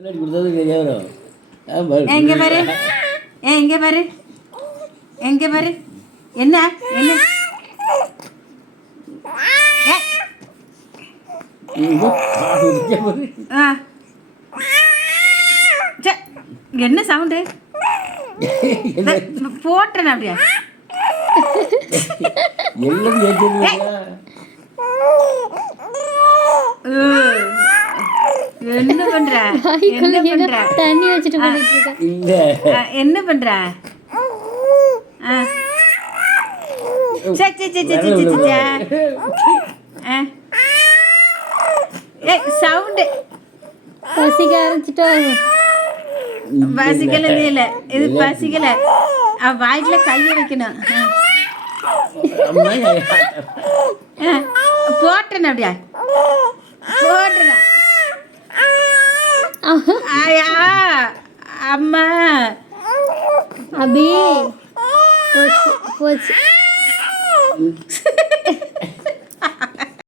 கொடுத்தது சரியா வரும். எங்க பாரு எங்க பாரு எங்க பாரு என்ன என்ன ஆ என்ன சவுண்டு போட்டேன் அப்படியா என்ன பண்ற தண்ணி வச்சுட்டு என்ன பண்ற சவுண்டு பசிக்க ஆரம்பிச்சிட்டோ பசிக்கல இல்ல இது பசிக்கல வாய்க்குல கைய வைக்கணும் போட்டேன் அப்படியா போட்டேன் ஆயா அம்மா அபி போச்சு